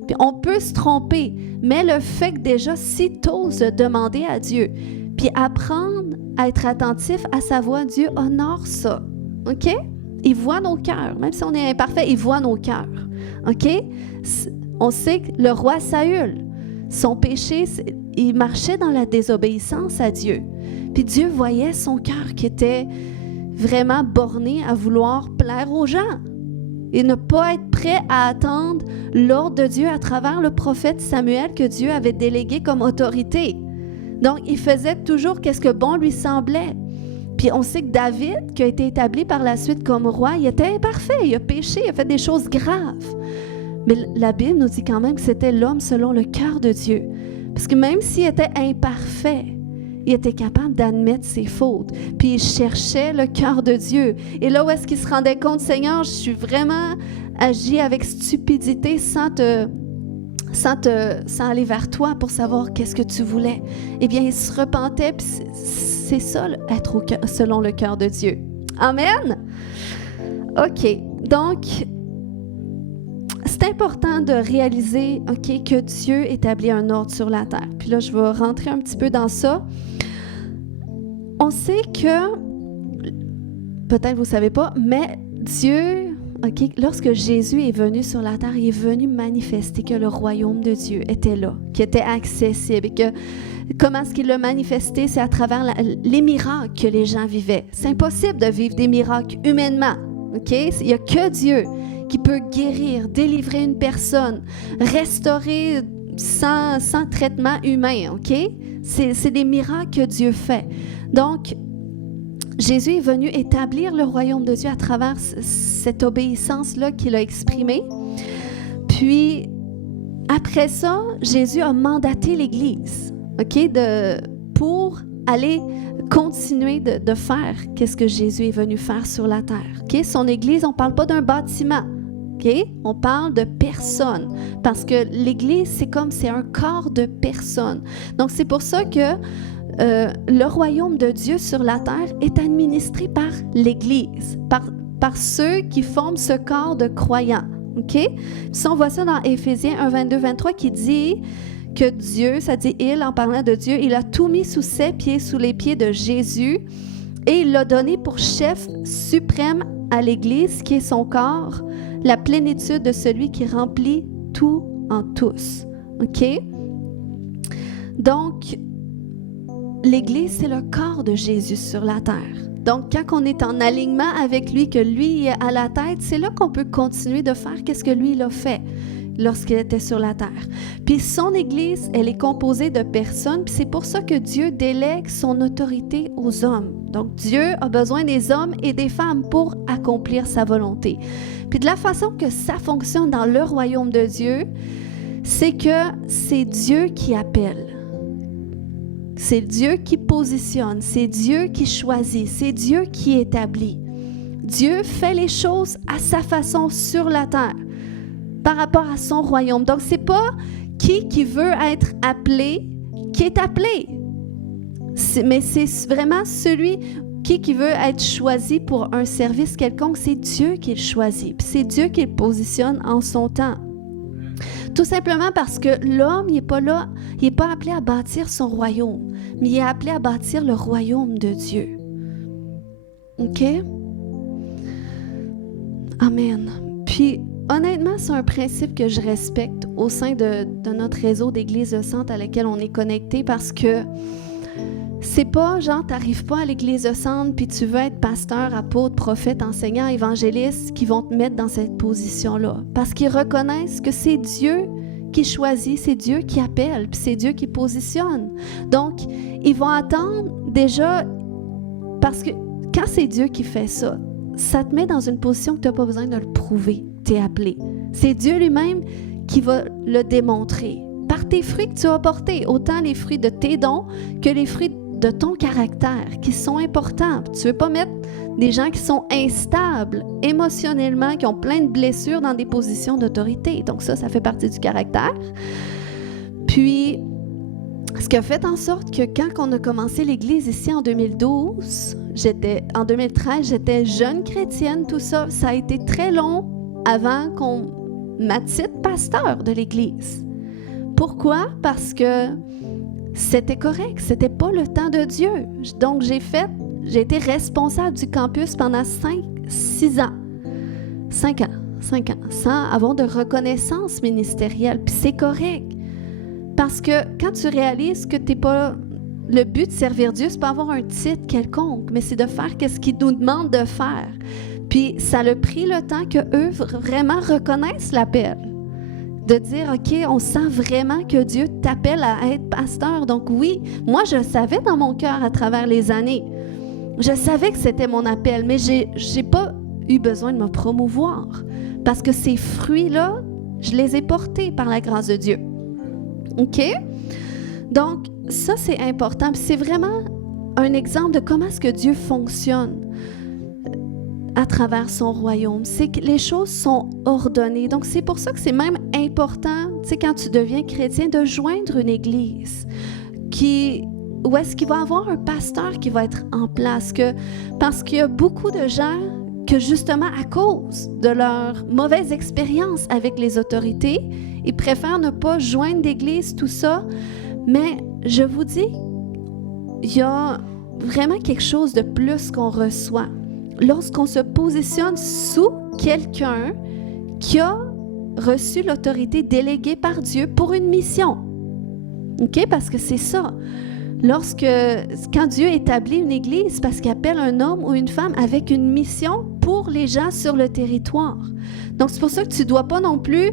Puis on peut se tromper, mais le fait que déjà, si tu oses demander à Dieu, puis apprendre à être attentif à sa voix, Dieu honore ça, OK? Il voit nos cœurs, même si on est imparfait, il voit nos cœurs, OK? On sait que le roi Saül, son péché, il marchait dans la désobéissance à Dieu. Puis Dieu voyait son cœur qui était vraiment borné à vouloir plaire aux gens. Et ne pas être prêt à attendre l'ordre de Dieu à travers le prophète Samuel que Dieu avait délégué comme autorité. Donc, il faisait toujours ce que bon lui semblait. Puis on sait que David, qui a été établi par la suite comme roi, il était imparfait, il a péché, il a fait des choses graves. Mais la Bible nous dit quand même que c'était l'homme selon le cœur de Dieu. Parce que même s'il était imparfait, il était capable d'admettre ses fautes. Puis il cherchait le cœur de Dieu. Et là où est-ce qu'il se rendait compte, Seigneur, je suis vraiment agi avec stupidité sans aller vers toi pour savoir qu'est-ce que tu voulais. Eh bien, il se repentait. Puis c'est ça, être selon le cœur de Dieu. Amen? OK. Donc, c'est important de réaliser, OK, que Dieu établit un ordre sur la terre. Puis là, je vais rentrer un petit peu dans ça. On sait que, peut-être vous ne savez pas, mais Dieu, OK, lorsque Jésus est venu sur la terre, il est venu manifester que le royaume de Dieu était là, qu'il était accessible. Et que, comment est-ce qu'il l'a manifesté? C'est à travers les miracles que les gens vivaient. C'est impossible de vivre des miracles humainement. OK? Il n'y a que Dieu qui peut guérir, délivrer une personne, restaurer sans traitement humain, OK? C'est des miracles que Dieu fait. Donc, Jésus est venu établir le royaume de Dieu à travers cette obéissance-là qu'il a exprimée. Puis, après ça, Jésus a mandaté l'Église, OK? Pour aller continuer de faire qu'est-ce que Jésus est venu faire sur la terre. OK? Son Église, on ne parle pas d'un bâtiment. Okay? On parle de personnes parce que l'Église, c'est un corps de personnes. Donc, c'est pour ça que le royaume de Dieu sur la terre est administré par l'Église, par ceux qui forment ce corps de croyants. Okay? Si on voit ça dans Éphésiens 1, 22, 23 qui dit que Dieu, ça dit il, en parlant de Dieu, il a tout mis sous ses pieds, sous les pieds de Jésus. Et il l'a donné pour chef suprême à l'Église, qui est son corps, la plénitude de celui qui remplit tout en tous. OK? Donc, l'Église, c'est le corps de Jésus sur la terre. Donc, quand on est en alignement avec lui, que lui est à la tête, c'est là qu'on peut continuer de faire qu'est-ce que lui, il a fait lorsqu'il était sur la terre. Puis son Église, elle est composée de personnes, puis c'est pour ça que Dieu délègue son autorité aux hommes. Donc, Dieu a besoin des hommes et des femmes pour accomplir sa volonté. Puis de la façon que ça fonctionne dans le royaume de Dieu, c'est que c'est Dieu qui appelle. C'est Dieu qui positionne, c'est Dieu qui choisit, c'est Dieu qui établit. Dieu fait les choses à sa façon sur la terre, par rapport à son royaume. Donc, c'est pas qui veut être appelé qui est appelé, mais c'est vraiment celui qui veut être choisi pour un service quelconque. C'est Dieu qui le choisit, puis c'est Dieu qui le positionne en son temps. Tout simplement parce que l'homme, il n'est pas là, il n'est pas appelé à bâtir son royaume, mais il est appelé à bâtir le royaume de Dieu. OK? Amen. Puis, honnêtement, c'est un principe que je respecte au sein de notre réseau d'églises de centre à laquelle on est connecté, parce que c'est pas genre, t'arrives pas à l'église de centre puis tu veux être pasteur, apôtre, prophète, enseignant, évangéliste qui vont te mettre dans cette position-là. Parce qu'ils reconnaissent que c'est Dieu qui choisit, c'est Dieu qui appelle, puis c'est Dieu qui positionne. Donc, ils vont attendre déjà, parce que quand c'est Dieu qui fait ça, ça te met dans une position que tu n'as pas besoin de le prouver. Tu es appelé. C'est Dieu lui-même qui va le démontrer. Par tes fruits que tu as portés, autant les fruits de tes dons que les fruits de ton caractère, qui sont importants. Tu ne veux pas mettre des gens qui sont instables émotionnellement, qui ont plein de blessures dans des positions d'autorité. Donc ça fait partie du caractère. Puis, ce qui a fait en sorte que quand on a commencé l'Église ici en 2012, en 2013, j'étais jeune chrétienne, tout ça. Ça a été très long avant qu'on m'attitre pasteur de l'Église. Pourquoi? Parce que c'était correct, c'était pas le temps de Dieu. Donc, j'ai été responsable du campus pendant 6 ans. 5 ans, sans avoir de reconnaissance ministérielle. Puis c'est correct. Parce que quand tu réalises que t'es pas... Le but de servir Dieu, c'est pas avoir un titre quelconque, mais c'est de faire ce qu'il nous demande de faire. Puis ça a pris le temps qu'eux vraiment reconnaissent l'appel. De dire, OK, on sent vraiment que Dieu t'appelle à être pasteur. Donc oui, moi je le savais dans mon cœur à travers les années. Je savais que c'était mon appel, mais j'ai pas eu besoin de me promouvoir. Parce que ces fruits-là, je les ai portés par la grâce de Dieu. OK? Donc, ça, c'est important. Puis c'est vraiment un exemple de comment est-ce que Dieu fonctionne à travers son royaume. C'est que les choses sont ordonnées. Donc, c'est pour ça que c'est même important, tu sais, quand tu deviens chrétien, de joindre une église où est-ce qu'il va y avoir un pasteur qui va être en place. Parce qu'il y a beaucoup de gens que, justement, à cause de leur mauvaise expérience avec les autorités, ils préfèrent ne pas joindre d'église, tout ça. Mais je vous dis, il y a vraiment quelque chose de plus qu'on reçoit lorsqu'on se positionne sous quelqu'un qui a reçu l'autorité déléguée par Dieu pour une mission. OK? Parce que c'est ça. Quand Dieu établit une église, parce qu'il appelle un homme ou une femme avec une mission pour les gens sur le territoire. Donc, c'est pour ça que tu ne dois pas non plus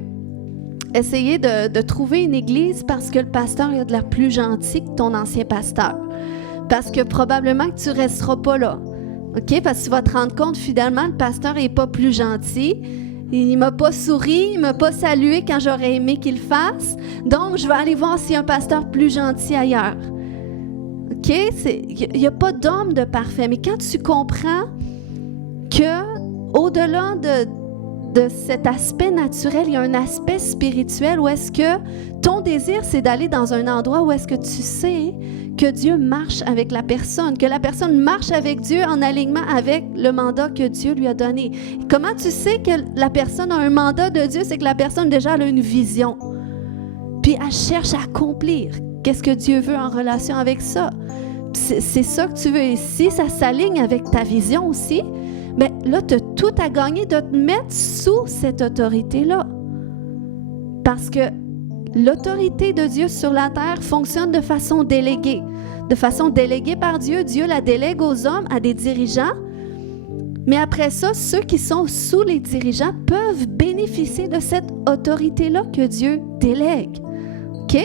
essayer de trouver une église parce que le pasteur a de l'air plus gentil que ton ancien pasteur. Parce que probablement que tu ne resteras pas là. OK? Parce que tu vas te rendre compte, finalement, le pasteur n'est pas plus gentil. Il ne m'a pas souri, il ne m'a pas salué quand j'aurais aimé qu'il le fasse. Donc, je vais aller voir s'il y a un pasteur plus gentil ailleurs. OK? Il n'y a pas d'homme de parfait. Mais quand tu comprends qu'au-delà de cet aspect naturel, il y a un aspect spirituel où est-ce que ton désir, c'est d'aller dans un endroit où est-ce que tu sais que Dieu marche avec la personne, que la personne marche avec Dieu en alignement avec le mandat que Dieu lui a donné. Comment tu sais que la personne a un mandat de Dieu? C'est que la personne déjà elle a une vision. Puis elle cherche à accomplir qu'est-ce que Dieu veut en relation avec ça. c'est ça que tu veux ici, ça s'aligne avec ta vision aussi, mais là, tu as tout à gagner de te mettre sous cette autorité-là. Parce que l'autorité de Dieu sur la terre fonctionne de façon déléguée. De façon déléguée par Dieu, Dieu la délègue aux hommes, à des dirigeants. Mais après ça, ceux qui sont sous les dirigeants peuvent bénéficier de cette autorité-là que Dieu délègue. OK?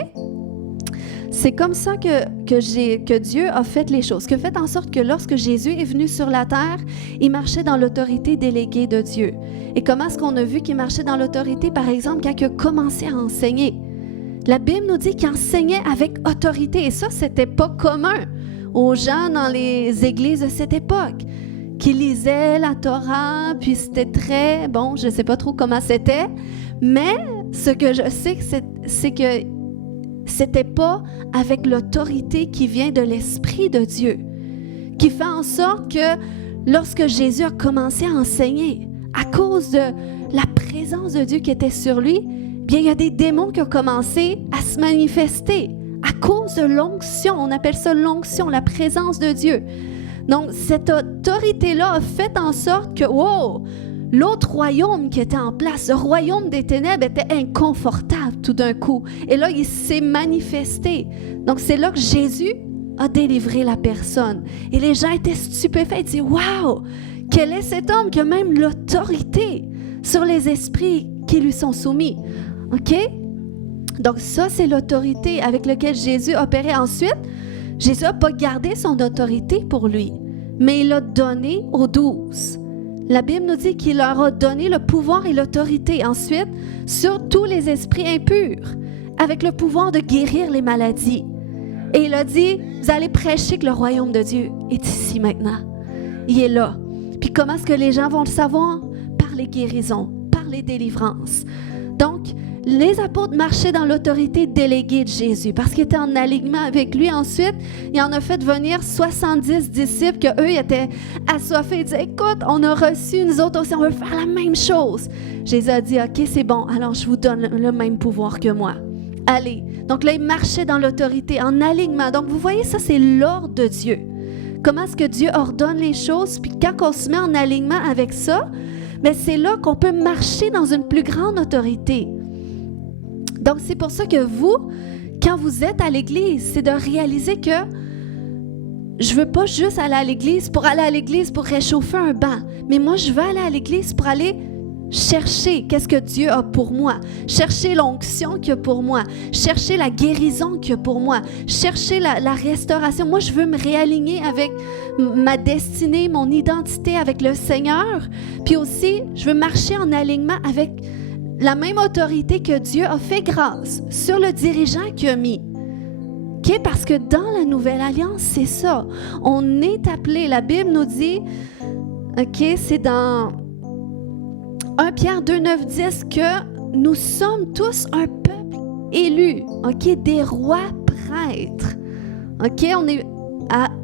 C'est comme ça que Dieu a fait les choses, qui a fait en sorte que lorsque Jésus est venu sur la terre, il marchait dans l'autorité déléguée de Dieu. Et comment est-ce qu'on a vu qu'il marchait dans l'autorité, par exemple, quand il a commencé à enseigner? La Bible nous dit qu'il enseignait avec autorité, et ça, c'était pas commun aux gens dans les églises de cette époque, qui lisaient la Torah, puis c'était très, bon, je sais pas trop comment c'était, mais ce que je sais, c'est que c'était pas avec l'autorité qui vient de l'Esprit de Dieu, qui fait en sorte que lorsque Jésus a commencé à enseigner, à cause de la présence de Dieu qui était sur lui, bien, il y a des démons qui ont commencé à se manifester à cause de l'onction. On appelle ça l'onction, la présence de Dieu. Donc, cette autorité-là a fait en sorte que, wow, l'autre royaume qui était en place, le royaume des ténèbres, était inconfortable tout d'un coup. Et là, il s'est manifesté. Donc, c'est là que Jésus a délivré la personne. Et les gens étaient stupéfaits. Ils disaient, wow, quel est cet homme qui a même l'autorité sur les esprits qui lui sont soumis? OK? Donc, ça, c'est l'autorité avec laquelle Jésus opérait. Ensuite, Jésus n'a pas gardé son autorité pour lui, mais il l'a donné aux 12. La Bible nous dit qu'il leur a donné le pouvoir et l'autorité ensuite sur tous les esprits impurs, avec le pouvoir de guérir les maladies. Et il a dit, vous allez prêcher que le royaume de Dieu est ici maintenant. Il est là. Puis comment est-ce que les gens vont le savoir? Par les guérisons, par les délivrances. Donc, les apôtres marchaient dans l'autorité déléguée de Jésus parce qu'ils étaient en alignement avec lui. Ensuite, il en a fait venir 70 disciples qu'eux, ils étaient assoiffés. Ils disaient, écoute, on a reçu, nous autres aussi, on veut faire la même chose. Jésus a dit, OK, c'est bon, alors je vous donne le même pouvoir que moi. Allez. Donc là, ils marchaient dans l'autorité, en alignement. Donc, vous voyez, ça, c'est l'ordre de Dieu. Comment est-ce que Dieu ordonne les choses? Puis quand on se met en alignement avec ça, bien, c'est là qu'on peut marcher dans une plus grande autorité. Donc, c'est pour ça que vous, quand vous êtes à l'église, c'est de réaliser que je ne veux pas juste aller à l'église pour réchauffer un banc, mais moi, je veux aller à l'église pour aller chercher qu'est-ce que Dieu a pour moi, chercher l'onction qu'il y a pour moi, chercher la guérison qu'il y a pour moi, chercher la restauration. Moi, je veux me réaligner avec ma destinée, mon identité avec le Seigneur, puis aussi, je veux marcher en alignement avec la même autorité que Dieu a fait grâce sur le dirigeant qu'il a mis. Okay? Parce que dans la Nouvelle Alliance, c'est ça. On est appelé, la Bible nous dit, okay, c'est dans 1 Pierre 2, 9, 10, que nous sommes tous un peuple élu, okay? Des rois prêtres. Okay?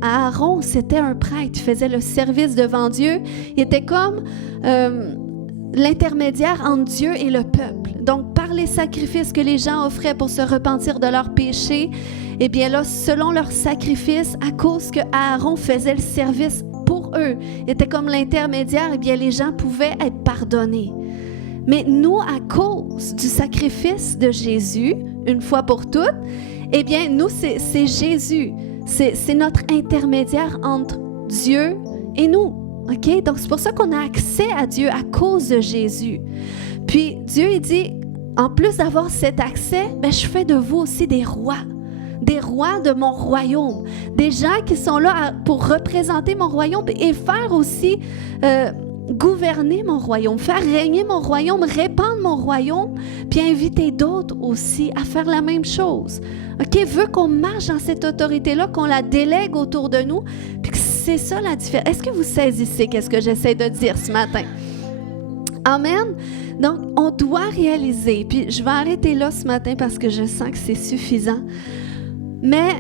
Aaron, c'était un prêtre, il faisait le service devant Dieu. Il était comme l'intermédiaire entre Dieu et le peuple. Donc, par les sacrifices que les gens offraient pour se repentir de leurs péchés, eh bien là, selon leurs sacrifices, à cause que Aaron faisait le service pour eux, il était comme l'intermédiaire, eh bien les gens pouvaient être pardonnés. Mais nous, à cause du sacrifice de Jésus, une fois pour toutes, eh bien nous, c'est Jésus. C'est notre intermédiaire entre Dieu et nous. OK? Donc, c'est pour ça qu'on a accès à Dieu à cause de Jésus. Puis, Dieu, il dit, en plus d'avoir cet accès, ben, je fais de vous aussi des rois de mon royaume, des gens qui sont là pour représenter mon royaume et faire aussi gouverner mon royaume, faire régner mon royaume, répandre mon royaume, puis inviter d'autres aussi à faire la même chose. OK? Veut qu'on marche dans cette autorité-là, qu'on la délègue autour de nous, puis que c'est ça la différence. Est-ce que vous saisissez qu'est-ce que j'essaie de dire ce matin? Amen. Donc, on doit réaliser, puis je vais arrêter là ce matin parce que je sens que c'est suffisant, mais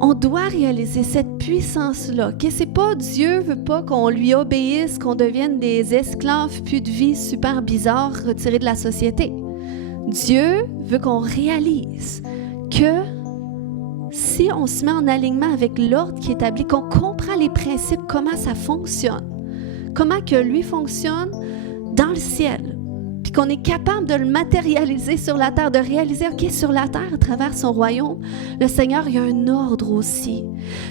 on doit réaliser cette puissance-là, que c'est pas Dieu veut pas qu'on lui obéisse, qu'on devienne des esclaves puis de vie super bizarre retirés de la société. Dieu veut qu'on réalise que si on se met en alignement avec l'ordre qui est établi, qu'on comprend les principes, comment ça fonctionne, comment que lui fonctionne dans le ciel, puis qu'on est capable de le matérialiser sur la terre, de réaliser, OK, sur la terre, à travers son royaume, le Seigneur, il y a un ordre aussi.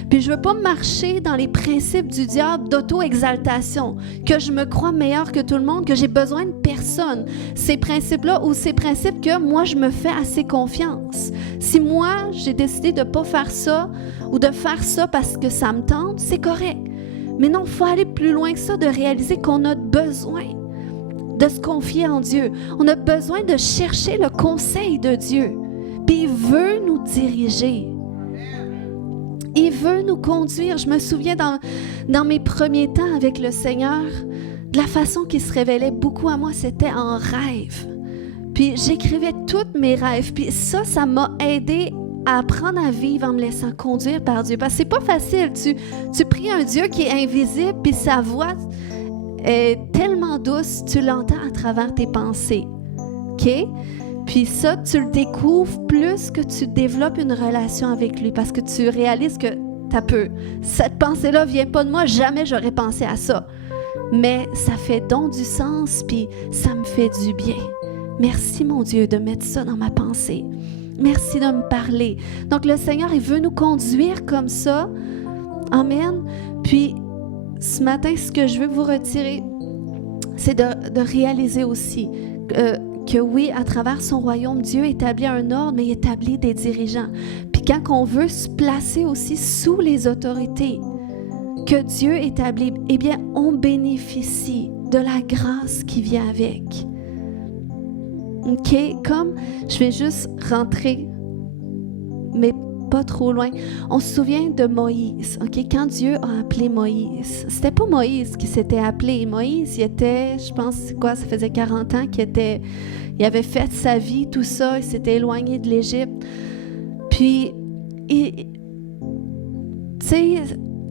Puis je ne veux pas marcher dans les principes du diable d'auto-exaltation, que je me crois meilleur que tout le monde, que j'ai besoin de personne. Ces principes-là ou ces principes que moi, je me fais assez confiance. Si moi, j'ai décidé de ne pas faire ça ou de faire ça parce que ça me tente, c'est correct. Mais non, il faut aller plus loin que ça, de réaliser qu'on a besoin de se confier en Dieu. On a besoin de chercher le conseil de Dieu. Puis il veut nous diriger. Il veut nous conduire. Je me souviens dans mes premiers temps avec le Seigneur, de la façon qu'il se révélait beaucoup à moi, c'était en rêve. Puis j'écrivais tous mes rêves. Puis ça m'a aidé à apprendre à vivre en me laissant conduire par Dieu. Parce que c'est pas facile. Tu pries un Dieu qui est invisible, puis sa voix est tellement douce, tu l'entends à travers tes pensées. OK? Puis ça, tu le découvres plus que tu développes une relation avec lui parce que tu réalises que t'as peu. Cette pensée-là vient pas de moi, jamais j'aurais pensé à ça. Mais ça fait donc du sens, puis ça me fait du bien. Merci, mon Dieu, de mettre ça dans ma pensée. Merci de me parler. Donc, le Seigneur, il veut nous conduire comme ça. Amen. Puis, ce matin, ce que je veux vous retirer, c'est de réaliser aussi que oui, à travers son royaume, Dieu établit un ordre, mais il établit des dirigeants. Puis quand on veut se placer aussi sous les autorités que Dieu établit, eh bien, on bénéficie de la grâce qui vient avec. OK? Comme je vais juste rentrer, mais pas trop loin. On se souvient de Moïse, OK? Quand Dieu a appelé Moïse, c'était pas Moïse qui s'était appelé. Moïse, il était, je pense, ça faisait 40 ans il avait fait sa vie, tout ça, il s'était éloigné de l'Égypte. Puis, tu sais,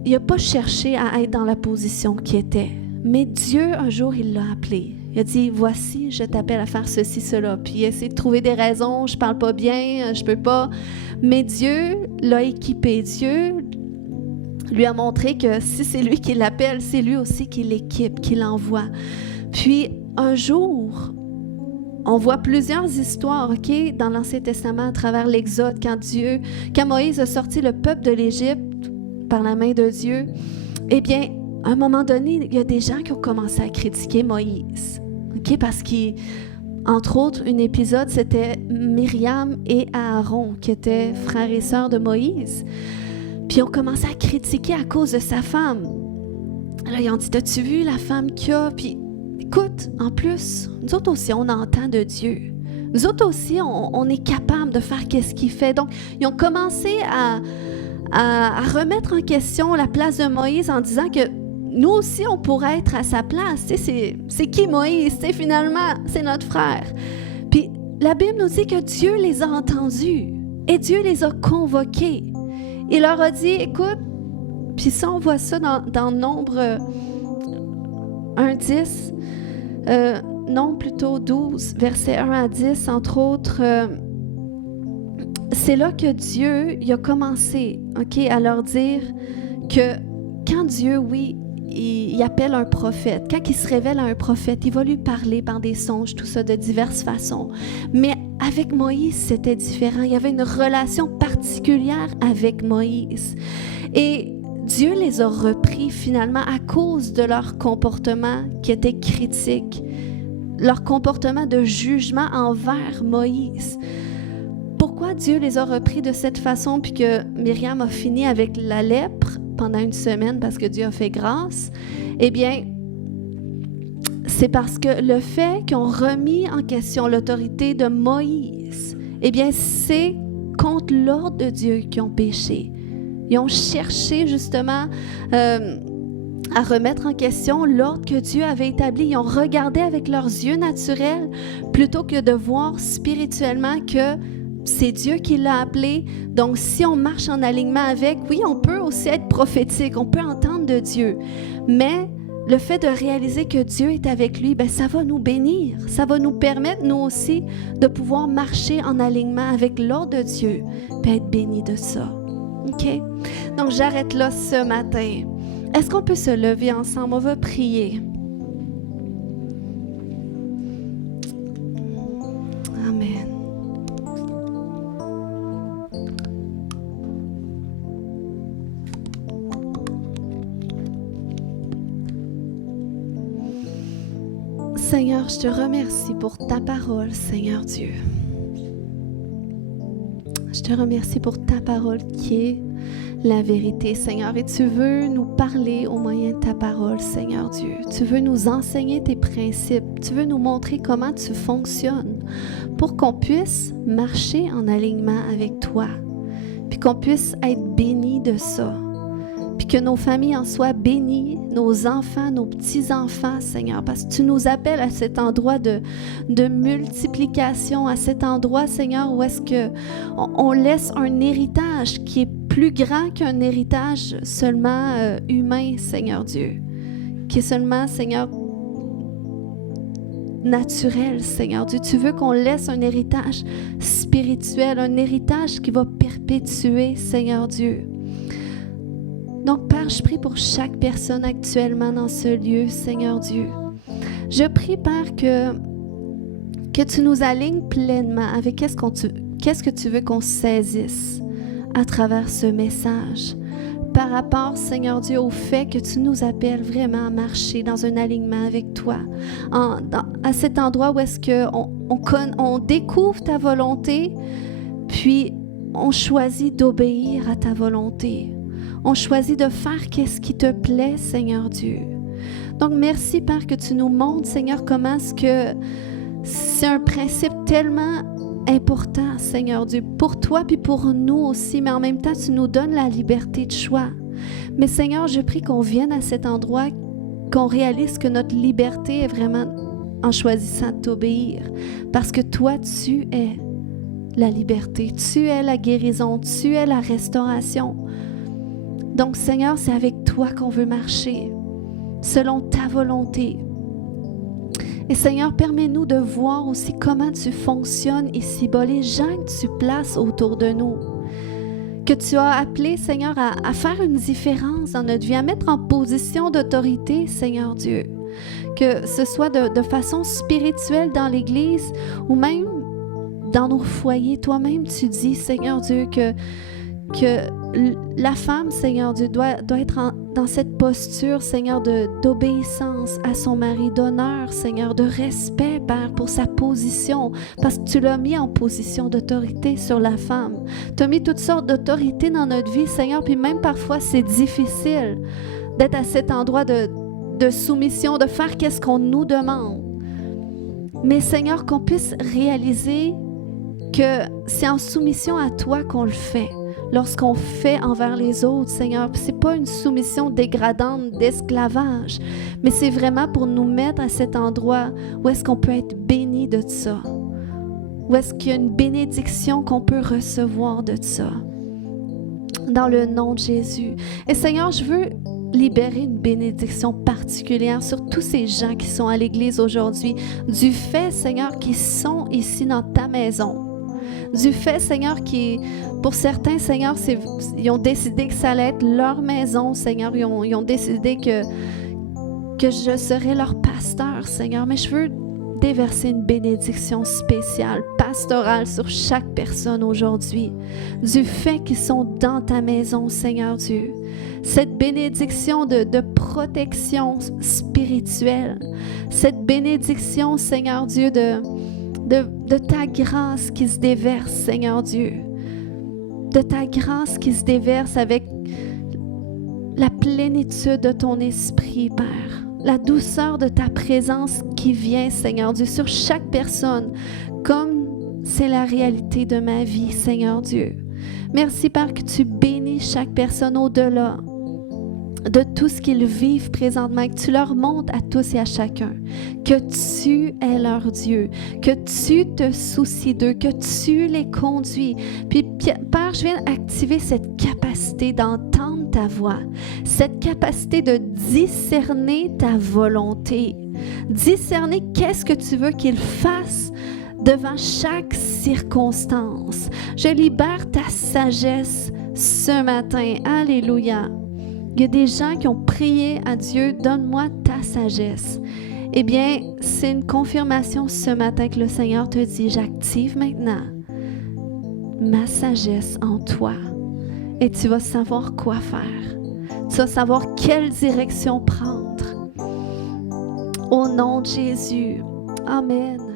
il n'a pas cherché à être dans la position qu'il était. Mais Dieu, un jour, il l'a appelé. Il a dit, voici, je t'appelle à faire ceci, cela. Puis il a essayé de trouver des raisons, je parle pas bien, je peux pas. Mais Dieu l'a équipé. Dieu lui a montré que si c'est lui qui l'appelle, c'est lui aussi qui l'équipe, qui l'envoie. Puis un jour, on voit plusieurs histoires, OK, dans l'Ancien Testament à travers l'Exode, quand Moïse a sorti le peuple de l'Égypte par la main de Dieu, eh bien, à un moment donné, il y a des gens qui ont commencé à critiquer Moïse. OK? Parce qu'entre autres, un épisode, c'était Myriam et Aaron, qui étaient frères et sœurs de Moïse. Puis ils ont commencé à critiquer à cause de sa femme. Là, ils ont dit, as-tu vu la femme qu'il y a? Puis écoute, en plus, nous autres aussi, on entend de Dieu. Nous autres aussi, on est capable de faire qu'est-ce qu'il fait. Donc, ils ont commencé à remettre en question la place de Moïse en disant que nous aussi, on pourrait être à sa place. C'est qui Moïse? Finalement, c'est notre frère. Puis la Bible nous dit que Dieu les a entendus et Dieu les a convoqués. Il leur a dit, écoute, puis ça, on voit ça dans Nombre 1-10, non, plutôt 12, versets 1 à 10, entre autres. C'est là que Dieu il a commencé, OK, à leur dire que quand Dieu, oui, il appelle un prophète, quand il se révèle à un prophète, il va lui parler par des songes, tout ça, de diverses façons. Mais avec Moïse, c'était différent. Il y avait une relation particulière avec Moïse. Et Dieu les a repris finalement à cause de leur comportement qui était critique, leur comportement de jugement envers Moïse. Pourquoi Dieu les a repris de cette façon puis que Myriam a fini avec la lèpre pendant une semaine parce que Dieu a fait grâce? Eh bien, c'est parce que le fait qu'ils ont remis en question l'autorité de Moïse, eh bien, c'est contre l'ordre de Dieu qu'ils ont péché. Ils ont cherché justement à remettre en question l'ordre que Dieu avait établi. Ils ont regardé avec leurs yeux naturels plutôt que de voir spirituellement que c'est Dieu qui l'a appelé. Donc, si on marche en alignement avec, oui, on peut aussi être prophétique, on peut entendre de Dieu. Mais le fait de réaliser que Dieu est avec lui, bien, ça va nous bénir. Ça va nous permettre, nous aussi, de pouvoir marcher en alignement avec l'ordre de Dieu, puis être bénis de ça. OK? Donc, j'arrête là ce matin. Est-ce qu'on peut se lever ensemble? On va prier. Amen. Seigneur, je te remercie pour ta parole, Seigneur Dieu. Je te remercie pour ta parole qui est la vérité, Seigneur. Et tu veux nous parler au moyen de ta parole, Seigneur Dieu. Tu veux nous enseigner tes principes. Tu veux nous montrer comment tu fonctionnes pour qu'on puisse marcher en alignement avec toi. Puis qu'on puisse être bénis de ça. Puis que nos familles en soient bénies, nos enfants, nos petits-enfants, Seigneur, parce que tu nous appelles à cet endroit de multiplication, à cet endroit, Seigneur, où est-ce qu'on laisse un héritage qui est plus grand qu'un héritage seulement humain, Seigneur Dieu, qui est seulement, Seigneur, naturel, Seigneur Dieu. Tu veux qu'on laisse un héritage spirituel, un héritage qui va perpétuer, Seigneur Dieu. Donc, Père, je prie pour chaque personne actuellement dans ce lieu, Seigneur Dieu. Je prie, Père, que tu nous alignes pleinement avec qu'est-ce que tu veux qu'on saisisse à travers ce message. Par rapport, Seigneur Dieu, au fait que tu nous appelles vraiment à marcher dans un alignement avec toi. À cet endroit où est-ce qu'on découvre ta volonté, puis on choisit d'obéir à ta volonté. On choisit de faire qu'est-ce qui te plaît, Seigneur Dieu. Donc, merci, Père, que tu nous montres, Seigneur, comment est-ce que c'est un principe tellement important, Seigneur Dieu, pour toi puis pour nous aussi, mais en même temps, tu nous donnes la liberté de choix. Mais Seigneur, je prie qu'on vienne à cet endroit, qu'on réalise que notre liberté est vraiment en choisissant de t'obéir. Parce que toi, tu es la liberté, tu es la guérison, tu es la restauration. Donc, Seigneur, c'est avec toi qu'on veut marcher, selon ta volonté. Et Seigneur, permets-nous de voir aussi comment tu fonctionnes ici-bas, les gens que tu places autour de nous, que tu as appelé, Seigneur, à faire une différence dans notre vie, à mettre en position d'autorité, Seigneur Dieu. Que ce soit de façon spirituelle dans l'Église ou même dans nos foyers. Toi-même, tu dis, Seigneur Dieu, que la femme, Seigneur Dieu, doit être dans cette posture, Seigneur, d'obéissance à son mari, d'honneur, Seigneur, de respect, Père, pour sa position, parce que tu l'as mis en position d'autorité sur la femme. Tu as mis toutes sortes d'autorités dans notre vie, Seigneur, puis même parfois, c'est difficile d'être à cet endroit de soumission, de faire qu'est-ce qu'on nous demande. Mais, Seigneur, qu'on puisse réaliser que c'est en soumission à toi qu'on le fait. Lorsqu'on fait envers les autres, Seigneur, c'est pas une soumission dégradante d'esclavage, mais c'est vraiment pour nous mettre à cet endroit où est-ce qu'on peut être béni de ça, où est-ce qu'il y a une bénédiction qu'on peut recevoir de ça, dans le nom de Jésus. Et Seigneur, je veux libérer une bénédiction particulière sur tous ces gens qui sont à l'Église aujourd'hui, du fait, Seigneur, qu'ils sont ici dans ta maison. Du fait, Seigneur, pour certains, Seigneur, ils ont décidé que ça allait être leur maison, Seigneur. Ils ont décidé que je serais leur pasteur, Seigneur. Mais je veux déverser une bénédiction spéciale, pastorale sur chaque personne aujourd'hui. Du fait qu'ils sont dans ta maison, Seigneur Dieu. Cette bénédiction de protection spirituelle. Cette bénédiction, Seigneur Dieu, de ta grâce qui se déverse, Seigneur Dieu. De ta grâce qui se déverse avec la plénitude de ton esprit, Père. La douceur de ta présence qui vient, Seigneur Dieu, sur chaque personne, comme c'est la réalité de ma vie, Seigneur Dieu. Merci, Père, que tu bénis chaque personne au-delà de tout ce qu'ils vivent présentement, que tu leur montres à tous et à chacun que tu es leur Dieu, que tu te soucies d'eux, que tu les conduis. Puis, Père, je viens activer cette capacité d'entendre ta voix, cette capacité de discerner ta volonté, discerner qu'est-ce que tu veux qu'ils fassent devant chaque circonstance. Je libère ta sagesse ce matin. Alléluia. Il y a des gens qui ont prié à Dieu, donne-moi ta sagesse. Eh bien, c'est une confirmation ce matin que le Seigneur te dit, j'active maintenant ma sagesse en toi. Et tu vas savoir quoi faire. Tu vas savoir quelle direction prendre. Au nom de Jésus. Amen.